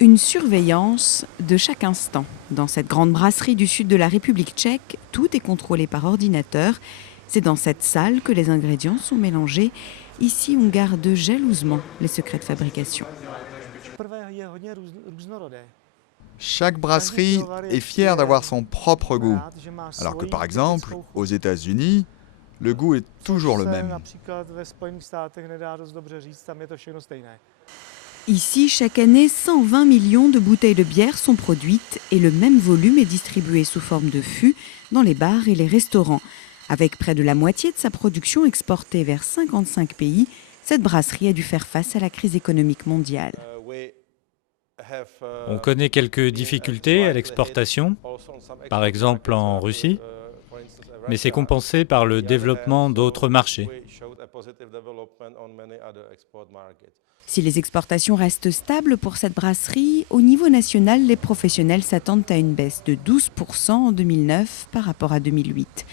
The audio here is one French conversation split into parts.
Une surveillance de chaque instant. Dans cette grande brasserie du sud de la République tchèque, tout est contrôlé par ordinateur. C'est dans cette salle que les ingrédients sont mélangés. Ici, on garde jalousement les secrets de fabrication. Chaque brasserie est fière d'avoir son propre goût. Alors que par exemple, aux États-Unis, le goût est toujours le même. Ici, chaque année, 120 millions de bouteilles de bière sont produites et le même volume est distribué sous forme de fûts dans les bars et les restaurants. Avec près de la moitié de sa production exportée vers 55 pays, cette brasserie a dû faire face à la crise économique mondiale. On connaît quelques difficultés à l'exportation, par exemple en Russie, mais c'est compensé par le développement d'autres marchés. Si les exportations restent stables pour cette brasserie, au niveau national, les professionnels s'attendent à une baisse de 12% en 2009 par rapport à 2008.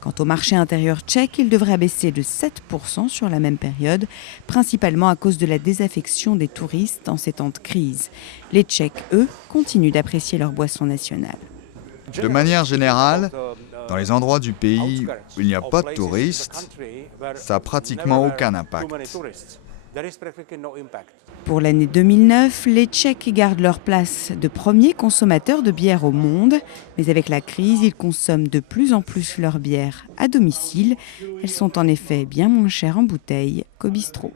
Quant au marché intérieur tchèque, il devrait baisser de 7% sur la même période, principalement à cause de la désaffection des touristes en ces temps de crise. Les Tchèques, eux, continuent d'apprécier leur boisson nationale. De manière générale, dans les endroits du pays où il n'y a pas de touristes, ça n'a pratiquement aucun impact. Pour l'année 2009, les Tchèques gardent leur place de premier consommateur de bière au monde. Mais avec la crise, ils consomment de plus en plus leur bière à domicile. Elles sont en effet bien moins chères en bouteille qu'au bistrot.